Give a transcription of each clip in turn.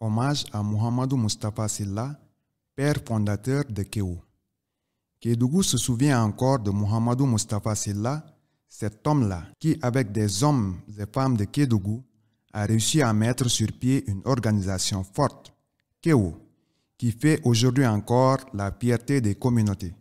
Hommage à Mouhamadou Moustapha Sylla, père fondateur de Kéo. Kédougou se souvient encore de Mouhamadou Moustapha Sylla, cet homme-là qui, avec des hommes et femmes de Kédougou, a réussi à mettre sur pied une organisation forte, Kéo, qui fait aujourd'hui encore la fierté des communautés.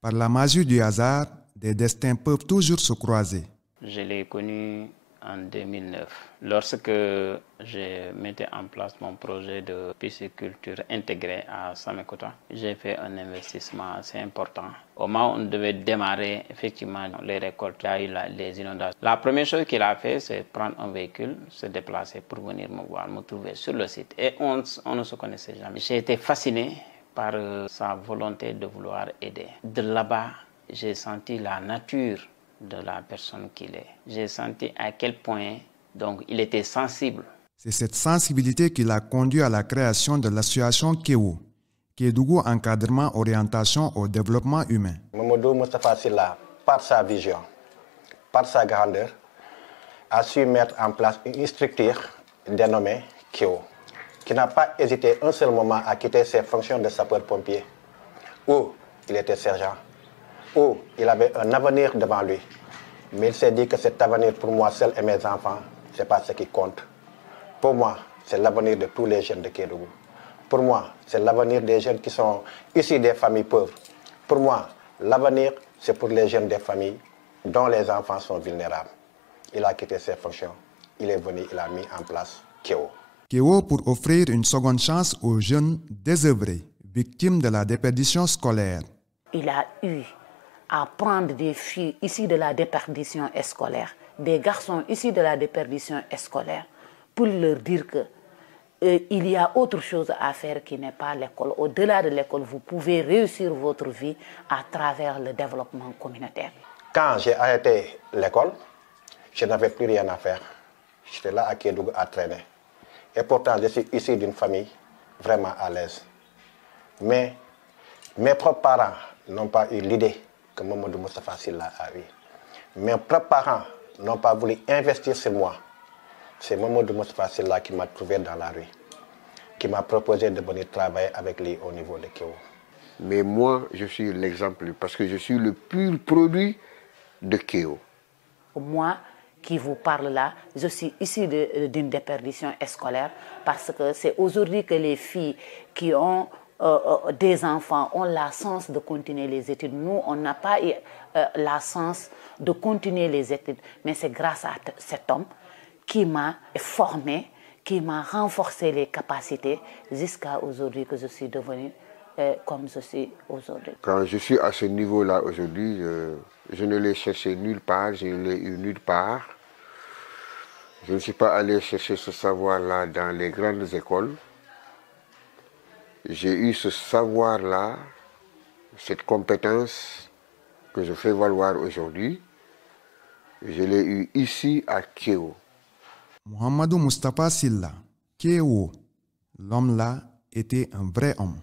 Par la magie du hasard, des destins peuvent toujours se croiser. Je l'ai connu en 2009, lorsque je mettais en place mon projet de pisciculture intégrée à Samekota. J'ai fait un investissement assez important. Au moment où on devait démarrer effectivement les récoltes, il y a eu les inondations. La première chose qu'il a fait, c'est prendre un véhicule, se déplacer pour venir me voir, me trouver sur le site. Et on ne se connaissait jamais. J'ai été fasciné par sa volonté de vouloir aider. De là-bas, j'ai senti la nature de la personne qu'il est. J'ai senti à quel point donc, il était sensible. C'est cette sensibilité qui l'a conduit à la création de l'association Kéo, Kédougou Encadrement Orientation au Développement Humain. Mamadou Moustapha Sylla, par sa vision, par sa grandeur, a su mettre en place une structure dénommée Kéo, qui n'a pas hésité un seul moment à quitter ses fonctions de sapeur-pompier, où il était sergent, où il avait un avenir devant lui. Mais il s'est dit que cet avenir pour moi seul et mes enfants, ce n'est pas ce qui compte. Pour moi, c'est l'avenir de tous les jeunes de Kédougou. Pour moi, c'est l'avenir des jeunes qui sont issus des familles pauvres. Pour moi, l'avenir, c'est pour les jeunes des familles dont les enfants sont vulnérables. Il a quitté ses fonctions. Il est venu, il a mis en place Kéo. Kéo pour offrir une seconde chance aux jeunes désœuvrés, victimes de la déperdition scolaire. Il a eu à prendre des filles issues de la déperdition scolaire, des garçons issus de la déperdition scolaire, pour leur dire qu'il y a autre chose à faire qui n'est pas l'école. Au-delà de l'école, vous pouvez réussir votre vie à travers le développement communautaire. Quand j'ai arrêté l'école, je n'avais plus rien à faire. J'étais là à Kédougou à traîner. Et pourtant, je suis issu d'une famille vraiment à l'aise. Mais mes propres parents n'ont pas eu l'idée que Mamadou Moustapha Sylla a eu. Mes propres parents n'ont pas voulu investir sur moi. C'est Mamadou Moustapha Sylla qui m'a trouvé dans la rue, qui m'a proposé de venir travailler avec lui au niveau de Kéo. Mais moi, je suis l'exemple parce que je suis le pur produit de Kéo. Moi qui vous parle là, je suis issue d'une déperdition scolaire parce que c'est aujourd'hui que les filles qui ont des enfants ont la chance de continuer les études. Nous, on n'a pas eu la chance de continuer les études, mais c'est grâce à cet homme qui m'a formé, qui m'a renforcé les capacités jusqu'à aujourd'hui que je suis devenue comme je suis aujourd'hui. Quand je suis à ce niveau-là aujourd'hui, je ne l'ai cherché nulle part, je ne l'ai eu nulle part. Je ne suis pas allé chercher ce savoir-là dans les grandes écoles. J'ai eu ce savoir-là, cette compétence que je fais valoir aujourd'hui. Je l'ai eu ici à Kéo. Mouhamadou Moustapha Sylla, Kéo, l'homme-là était un vrai homme.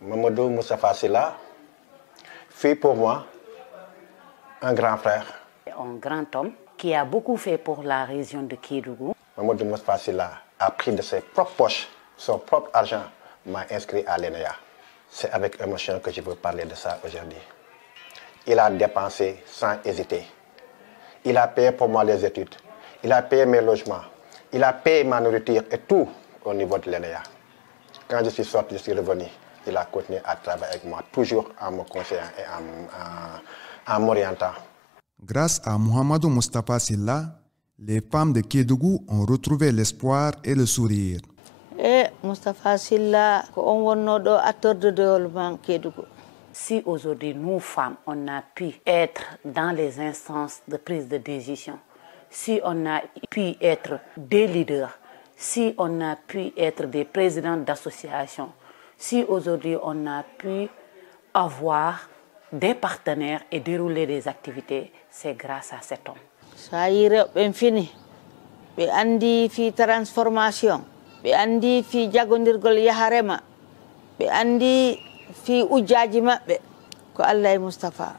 Mamadou Moustapha Sylla fut pour moi un grand frère. Un grand homme qui a beaucoup fait pour la région de Kédougou. Mamadou Moustapha Sylla a pris de ses propres poches, son propre argent, m'a inscrit à l'ENEA. C'est avec émotion que je veux parler de ça aujourd'hui. Il a dépensé sans hésiter. Il a payé pour moi les études. Il a payé mes logements. Il a payé ma nourriture et tout au niveau de l'ENEA. Quand je suis sorti, je suis revenu. Il a continué à travailler avec moi, toujours en me conseillant et en m'orientant. Grâce à Mouhamadou Moustapha Sylla, les femmes de Kédougou ont retrouvé l'espoir et le sourire. Moustapha Sylla, on est acteur de développement Kédougou. Si aujourd'hui, nous femmes, on a pu être dans les instances de prise de décision, si on a pu être des leaders, si on a pu être des présidents d'associations, si aujourd'hui on a pu avoir des partenaires et dérouler des activités, c'est grâce à cet homme. Ça y est, bien fini. Be andi fi transformation, be andi fi jagondirgol yaharema, be andi fi ujjaji mabbe ko Allah e Moustapha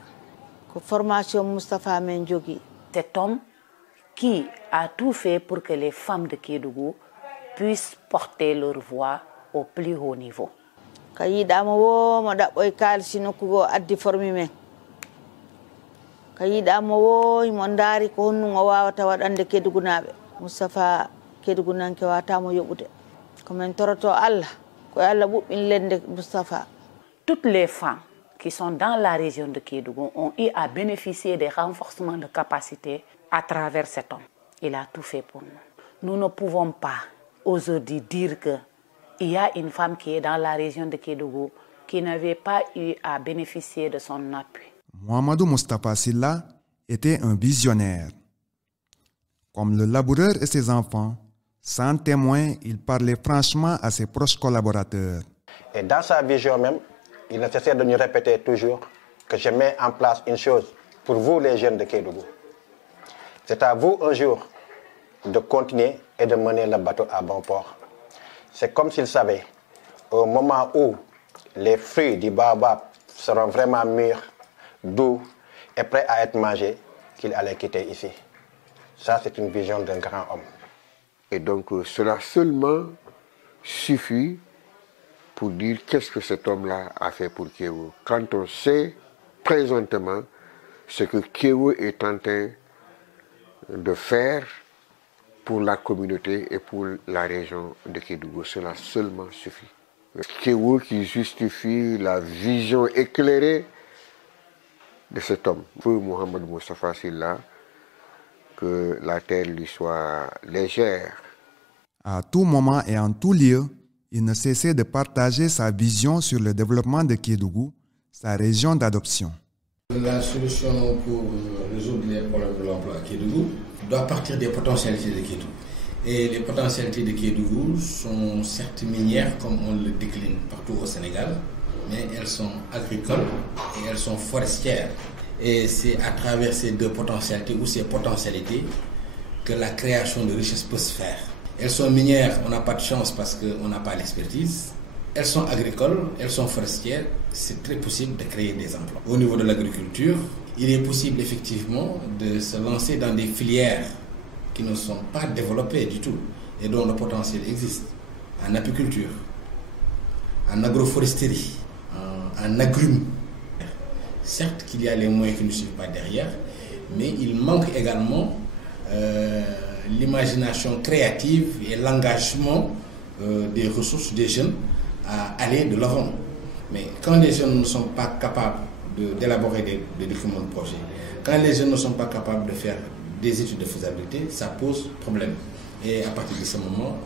ko formation Moustapha men jogi. Cet homme qui a tout fait pour que les femmes de Kédougou puissent porter leur voix au plus haut niveau. Ka yiɗama wo mo ɗaɓɓoye kalisi nokku go addi formi men. Ka yiɗama wo mo ndaari ko honnugo wawata waɗande Kédougou naɓe. Moustapha Kédougou nanke watamo yoɓude. Komin toroto Allah ko Allah ɓuɓɓin lende Moustapha. Toutes les femmes qui sont dans la région de Kédougou ont eu à bénéficier des renforcements de capacité à travers cet homme. Il a tout fait pour nous. Nous ne pouvons pas aujourd'hui dire qu'il y a une femme qui est dans la région de Kédougou qui n'avait pas eu à bénéficier de son appui. Mohamedou Moustapha Sylla était un visionnaire. Comme le laboureur et ses enfants, sans témoin, il parlait franchement à ses proches collaborateurs. Et dans sa vision même, il ne cessait de nous répéter toujours que je mets en place une chose pour vous les jeunes de Kédougou. C'est à vous un jour de continuer et de mener le bateau à bon port. C'est comme s'il savait, au moment où les fruits du baobab seront vraiment mûrs, doux et prêts à être mangés, qu'il allait quitter ici. Ça, c'est une vision d'un grand homme. Et donc, cela seulement suffit pour dire qu'est-ce que cet homme-là a fait pour Kéwo. Quand on sait présentement ce que Kéwo est en train de faire pour la communauté et pour la région de Kédougou, cela seulement suffit. Kéwo qui justifie la vision éclairée de cet homme. Pour Mohamedou Moustapha Sylla, que la terre lui soit légère. À tout moment et en tout lieu, il ne cessait de partager sa vision sur le développement de Kédougou, sa région d'adoption. La solution pour résoudre les problèmes de l'emploi à Kédougou doit partir des potentialités de Kédougou. Et les potentialités de Kédougou sont certes minières, comme on le décline partout au Sénégal, mais elles sont agricoles et elles sont forestières. Et c'est à travers ces deux potentialités ou ces potentialités que la création de richesses peut se faire. Elles sont minières, on n'a pas de chance parce qu'on n'a pas l'expertise. Elles sont agricoles, elles sont forestières, c'est très possible de créer des emplois. Au niveau de l'agriculture, il est possible effectivement de se lancer dans des filières qui ne sont pas développées du tout et dont le potentiel existe. En apiculture, en agroforesterie, en agrumes. Certes qu'il y a les moyens qui ne suivent pas derrière, mais il manque également l'imagination créative et l'engagement des ressources des jeunes à aller de l'avant. Mais quand les jeunes ne sont pas capables d'élaborer des documents de projet, quand les jeunes ne sont pas capables de faire des études de faisabilité, ça pose problème. Et à partir de ce moment,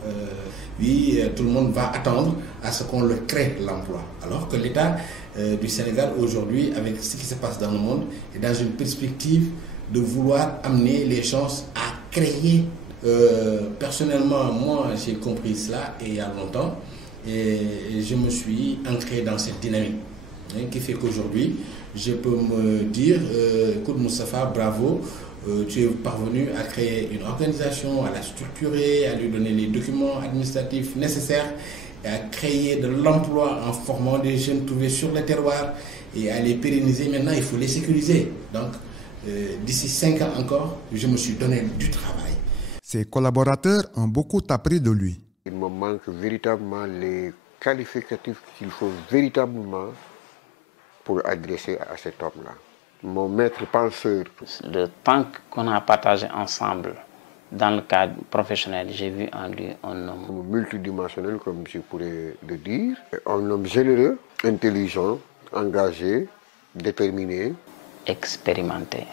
oui, tout le monde va attendre à ce qu'on le crée l'emploi. Alors que l'État du Sénégal aujourd'hui, avec ce qui se passe dans le monde, est dans une perspective de vouloir amener les gens à créer. Personnellement, moi, j'ai compris cela et il y a longtemps. Et je me suis ancré dans cette dynamique, qui fait qu'aujourd'hui, je peux me dire, écoute Moustapha, bravo, tu es parvenu à créer une organisation, à la structurer, à lui donner les documents administratifs nécessaires, et à créer de l'emploi en formant des jeunes trouvés sur le terroir et à les pérenniser. Maintenant, il faut les sécuriser. Donc, d'ici 5 ans encore, je me suis donné du travail. Ses collaborateurs ont beaucoup appris de lui. Il me manque véritablement les qualificatifs qu'il faut véritablement pour adresser à cet homme-là. Mon maître penseur. Le temps qu'on a partagé ensemble dans le cadre professionnel, j'ai vu en lui un homme multidimensionnel, comme je pourrais le dire. Un homme généreux, intelligent, engagé, déterminé. Expérimenté,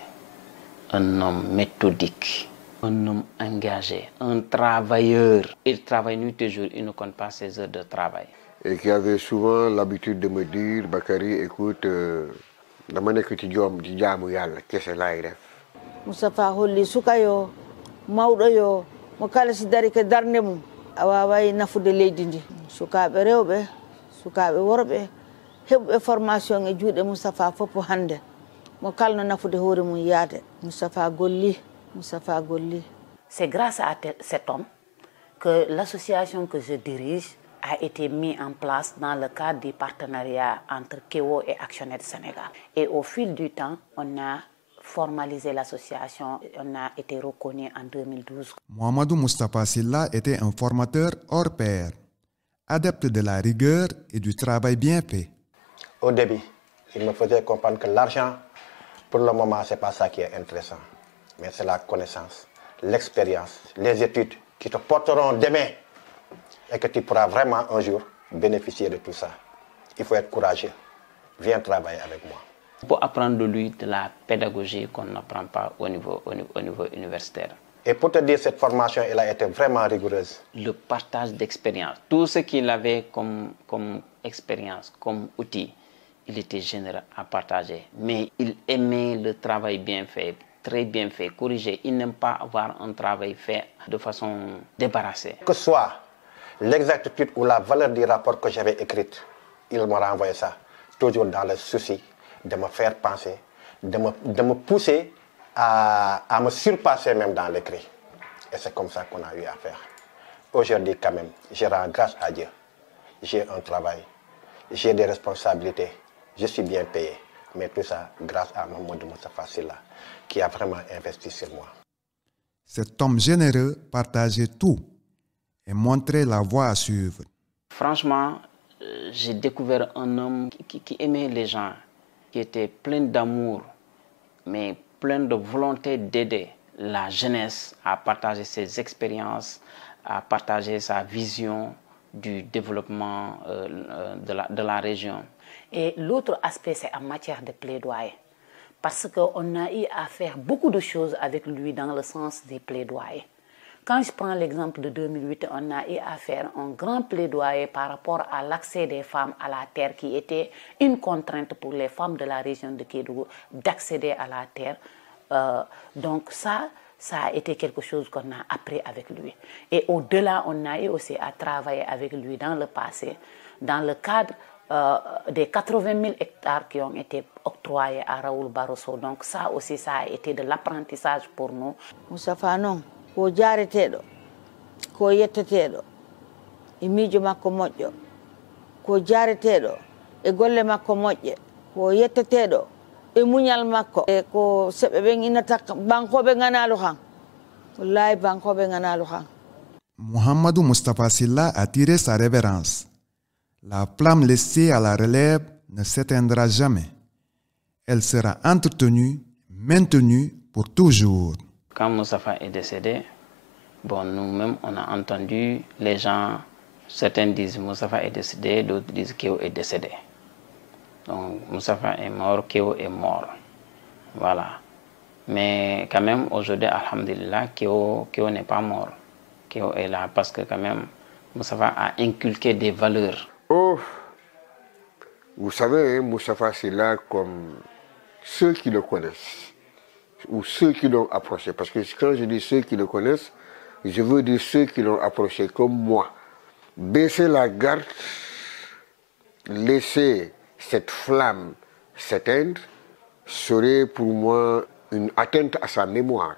un homme méthodique. Un homme engagé, un travailleur. Il travaille nuit et jour, il ne compte pas ses heures de travail. Et qui avait souvent l'habitude de me dire, Bakary, écoute, dama nek ci jom ci jaamu yalla kessé lay def. Moustapha holli sukayo, mawdo yo, mo kala si dari ke darnde mum, awaway nafude leydi ndi. Sukabe rewbe, sukabe worbe, hebbe formation e juude Moustapha fopo hande. Mo kalno nafude hoore mum yaade. Moustapha golli. C'est grâce à cet homme que l'association que je dirige a été mis en place dans le cadre du partenariat entre KEO et Actionnaire Sénégal. Et au fil du temps, on a formalisé l'association, on a été reconnu en 2012. Mohamedou Moustapha Sylla était un formateur hors pair, adepte de la rigueur et du travail bien fait. Au début, il me faisait comprendre que l'argent, pour le moment, ce n'est pas ça qui est intéressant. Mais c'est la connaissance, l'expérience, les études qui te porteront demain et que tu pourras vraiment un jour bénéficier de tout ça. Il faut être courageux. Viens travailler avec moi. On peut apprendre de lui de la pédagogie qu'on n'apprend pas au niveau universitaire. Et pour te dire, cette formation, elle a été vraiment rigoureuse. Le partage d'expérience, tout ce qu'il avait comme expérience, comme outil, il était généreux à partager. Mais il aimait le travail bien fait, très bien fait, corrigé. Il n'aime pas avoir un travail fait de façon débarrassée. Que ce soit l'exactitude ou la valeur du rapport que j'avais écrit, il m'a renvoyé ça, toujours dans le souci de me faire penser, de me pousser à me surpasser même dans l'écrit. Et c'est comme ça qu'on a eu à faire. Aujourd'hui, quand même, je rends grâce à Dieu. J'ai un travail, j'ai des responsabilités, je suis bien payé. Mais tout ça grâce à Mohamedou Moustapha Sylla, qui a vraiment investi sur moi. Cet homme généreux partageait tout et montrait la voie à suivre. Franchement, j'ai découvert un homme qui aimait les gens, qui était plein d'amour, mais plein de volonté d'aider la jeunesse à partager ses expériences, à partager sa vision du développement de la région. Et l'autre aspect, c'est en matière de plaidoyer. Parce qu'on a eu à faire beaucoup de choses avec lui dans le sens des plaidoyers. Quand je prends l'exemple de 2008, on a eu à faire un grand plaidoyer par rapport à l'accès des femmes à la terre, qui était une contrainte pour les femmes de la région de Kédougou d'accéder à la terre. Donc ça a été quelque chose qu'on a appris avec lui. Et au-delà, on a eu aussi à travailler avec lui dans le passé, dans le cadre des 80 000 hectares qui ont été octroyés à Raoul Barroso. Donc ça aussi, ça a été de l'apprentissage pour nous. Moustapha non, ko jaareteɗo, ko yetteteɗo, e miijo makko moƴƴo, ko jaareteɗo, e golle makko moƴƴe, ko yetteteɗo, e muñal makko, e ko seɓe ɓen inata bankoɓe nganalu han. Wallahi bankoɓe nganalu han. Mohamedou Moustapha Sylla a tiré sa révérence. La flamme laissée à la relève ne s'éteindra jamais. Elle sera entretenue, maintenue pour toujours. Quand Moustapha est décédé, bon, nous-mêmes, on a entendu les gens, certains disent Moustapha est décédé, d'autres disent KEO est décédé. Donc Moustapha est mort, KEO est mort. Voilà. Mais quand même, aujourd'hui, alhamdulillah, KEO n'est pas mort. KEO est là parce que quand même, Moustapha a inculqué des valeurs. Oh, vous savez, Moustapha Sylla, comme ceux qui le connaissent, ou ceux qui l'ont approché, parce que quand je dis ceux qui le connaissent, je veux dire ceux qui l'ont approché comme moi. Baisser la garde, laisser cette flamme s'éteindre, serait pour moi une atteinte à sa mémoire.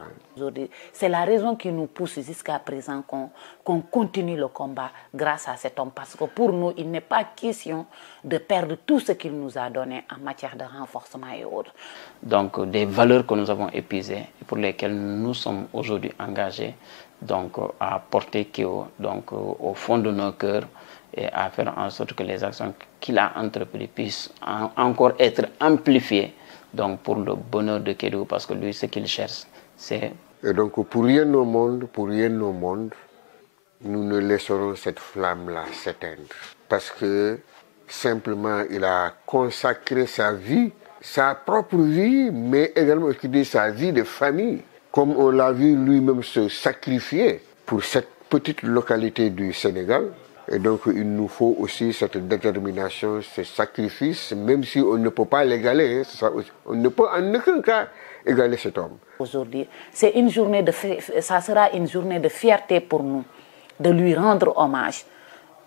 C'est la raison qui nous pousse jusqu'à présent qu'on continue le combat grâce à cet homme. Parce que pour nous, il n'est pas question de perdre tout ce qu'il nous a donné en matière de renforcement et autres. Donc des valeurs que nous avons épuisées et pour lesquelles nous sommes aujourd'hui engagés, donc à porter KEO donc au fond de nos cœurs et à faire en sorte que les actions qu'il a entreprises puissent encore être amplifiées, donc pour le bonheur de Kédougou, parce que lui, ce qu'il cherche, c'est... Et donc pour rien au monde, nous ne laisserons cette flamme-là s'éteindre. Parce que simplement, il a consacré sa vie, sa propre vie, mais également sa vie de famille. Comme on l'a vu lui-même se sacrifier pour cette petite localité du Sénégal. Et donc il nous faut aussi cette détermination, ce sacrifice, même si on ne peut pas l'égaler. On ne peut en aucun cas égaler cet homme. Aujourd'hui, c'est une journée ça sera une journée de fierté pour nous, de lui rendre hommage.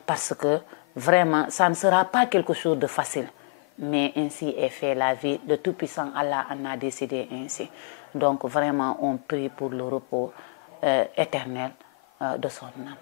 Parce que vraiment, ça ne sera pas quelque chose de facile. Mais ainsi est fait la vie. Le Tout-Puissant Allah en a décidé ainsi. Donc vraiment, on prie pour le repos éternel de son âme.